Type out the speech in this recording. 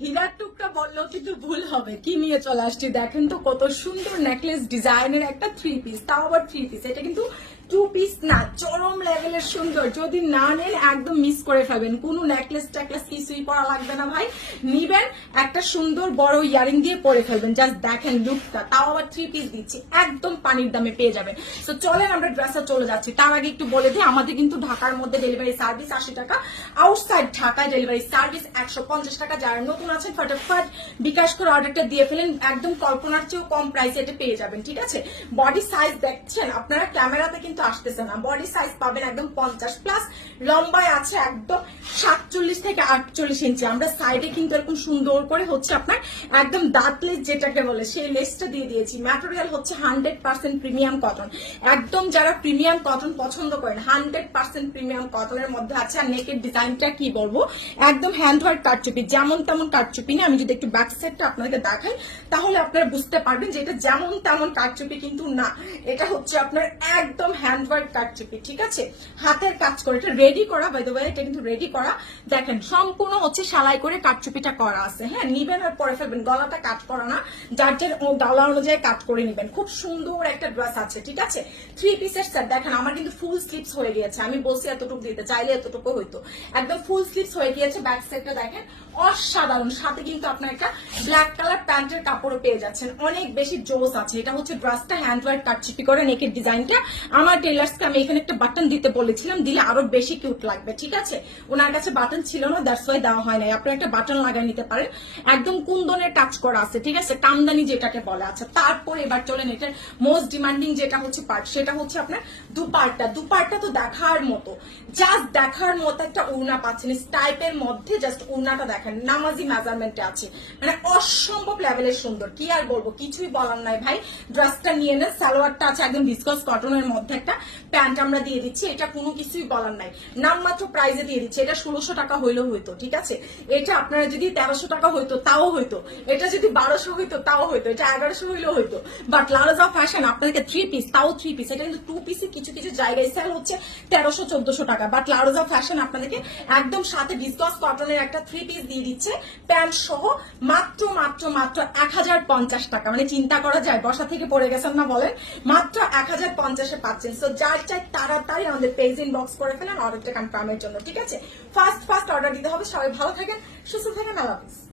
হীরার টুকরা বললেও কিন্তু ভুল হবে। কি নিয়ে চলে আসছি দেখেন তো, কত সুন্দর নেকলেস ডিজাইনের একটা থ্রি পিস, তাও আবার থ্রি পিস। এটা কিন্তু টু পিস না, চরম লেভেলের সুন্দর। যদি না নেন একদম মিস করে ফেলবেন। কোনো নেকলেস টেকলেস কিছুই পরা লাগবে না ভাই, নিবেন একটা সুন্দর বড় ইয়ারিং দিয়ে পরে ফেলবেন। জাস্ট দেখেন লুকটা, তাও আবার থ্রি পিস দিচ্ছি, একদম পানির দামে পেয়ে যাবেন। তো চলেন আমরা ড্রেসে চলে যাচ্ছি। তার আগে একটু বলে দিই, আমাদের কিন্তু ঢাকার মধ্যে ডেলিভারি সার্ভিস 80 টাকা, আউটসাইড ঢাকায় ডেলিভারি সার্ভিস 150 টাকা। যারা নতুন আছেন ফটাফট বিকাশ করে অর্ডারটা দিয়ে ফেলেন, একদম কল্পনার চেয়েও কম প্রাইসে এটা পেয়ে যাবেন। ঠিক আছে, বডি সাইজ দেখছেন আপনারা, ক্যামেরাতে কিন্তু আসতেছে না। বডি সাইজ পাবেন একদম 50 প্লাস, লম্বায় আছে একদম 47 থেকে 48 ইঞ্চি। আমরা সাইডে কিন্তু এরকম সুন্দর করে হচ্ছে আপনার একদম দাঁত লেস যেটাকে বলে সেই লেসটা দিয়ে দিয়েছি। ম্যাটেরিয়াল হচ্ছে 100% প্রিমিয়াম কটন। একদম যারা প্রিমিয়াম কটন পছন্দ করেন, 100% প্রিমিয়াম কটনের মধ্যে আছে। আর নেকের ডিজাইনটা কি বলবো, একদম হ্যান্ড ওয়ার্ক কারচুপি, যেমন তেমন কারচুপি না। আমি যদি একটু ব্যাক সাইডটা আপনাদেরকে দেখাই তাহলে আপনারা বুঝতে পারবেন যে এটা যেমন তেমন কারচুপি কিন্তু না, এটা হচ্ছে আপনার একদম হ্যান্ড ওয়ার্ক কারচুপি। ঠিক আছে, হাতের কাজ করে এটা রেডি করা, বাই দ্য ওয়ে এটা কিন্তু রেডি করা। দেখেন সম্পূর্ণ হচ্ছে সেলাই করে কারচুপিটা করা আছে। হ্যাঁ, নিবেন আর পরে ফেলবেন, গলাটা কাট করা না, যার যার গলা অনুযায়ী কাট করে নিবেন। খুব সুন্দর একটা ড্রেস আছে। ঠিক আছে, থ্রি পিসের সেট। দেখেন আমার কিন্তু ফুল স্লিপস হয়ে গিয়েছে, আমি বলছি এতটুকু দিতে, চাইলে এতটুকু হইতো। একদম ফুল স্লিপস হয়ে গিয়েছে। ব্যাক সাইডটা দেখেন অসাধারণ, সাথে কিন্তু আপনার একটা ব্ল্যাক কালার প্যান্টের কাপড়ও পেয়ে যাচ্ছেন। অনেক বেশি জোস আছে। এটা হচ্ছে ড্রেসটা হ্যান্ড ওয়ার্ক কাটচিপি করে নেকের ডিজাইনটা। আমার টেলার্সকে আমি এখানে একটা বাটন দিতে বলেছিলাম, দিলে আরো বেশি কিউট লাগবে। ঠিক আছে, ওনার কাছে বাটন ছিল না, দ্যাটস ওয়াই দেওয়া হয় নাই। আপনি একটা বাটন লাগাই নিতে পারেন। একদম কুন্দনের টাচ করা আছে। ঠিক আছে, কামদানি যেটাকে বলে। আচ্ছা, তারপর এবার চলেন এটার মোস্ট ডিমান্ডিং যেটা হচ্ছে পার্ট, সেটা হচ্ছে আপনার দুপাট্টা। দুপাট্টা তো দেখার মতো, জাস্ট দেখার মতো একটা ওড়না পাচ্ছেন টাইপের মধ্যে। জাস্ট ওড়নাটা দেখেন, নামাজি মেজারমেন্টে আছে, মানে অসম্ভব লেভেলের সুন্দর। কি আর বলবো, কিছুই বলার নাই ভাই। ড্রেসটা নিয়ে নেন। সালোয়ারটা আছে একদম ভিসকস কটনের মধ্যে, একটা প্যান্ট আমরা দিয়ে দিচ্ছি। এটা কোনো কিছুই বলার নাই, নামমাত্র প্রাইজে দিয়ে দিচ্ছি। এটা 1600 টাকা হইলেও হইতো। ঠিক আছে, এটা আপনারা যদি 1300 টাকা হইতো তাও হইতো, এটা যদি 1200 হইতো তাও হইতো, এটা 1100 হইলেও হইতো। বাট লারোজা ফ্যাশন আপনাদেরকে থ্রি পিস, তাও থ্রি পিস, এটা কিন্তু টু পিসে কিছু কিছু জায়গায় সেল হচ্ছে 1300-1400 টাকা। বাট লারোজা ফ্যাশন আপনাদেরকে একদম সাথে ভিসকস কটনের একটা থ্রি পিস দিয়ে দিচ্ছে, প্যান্ট সহ, মাত্র মাত্র মাত্র 1050 টাকা। মানে চিন্তা করা যায়, বসা থেকে পড়ে গেছেন না বলেন, মাত্র 1050-এ পাচ্ছেন। সো যার চাই তাড়াতাড়ি আমাদের পেজ ইনবক্স করে ফেলেন অর্ডারটা কনফার্মের জন্য। ঠিক আছে, ফার্স্ট অর্ডার দিতে হবে। সবাই ভালো থাকেন, সুস্থ থাকেন, আল্লাহ হাফেজ।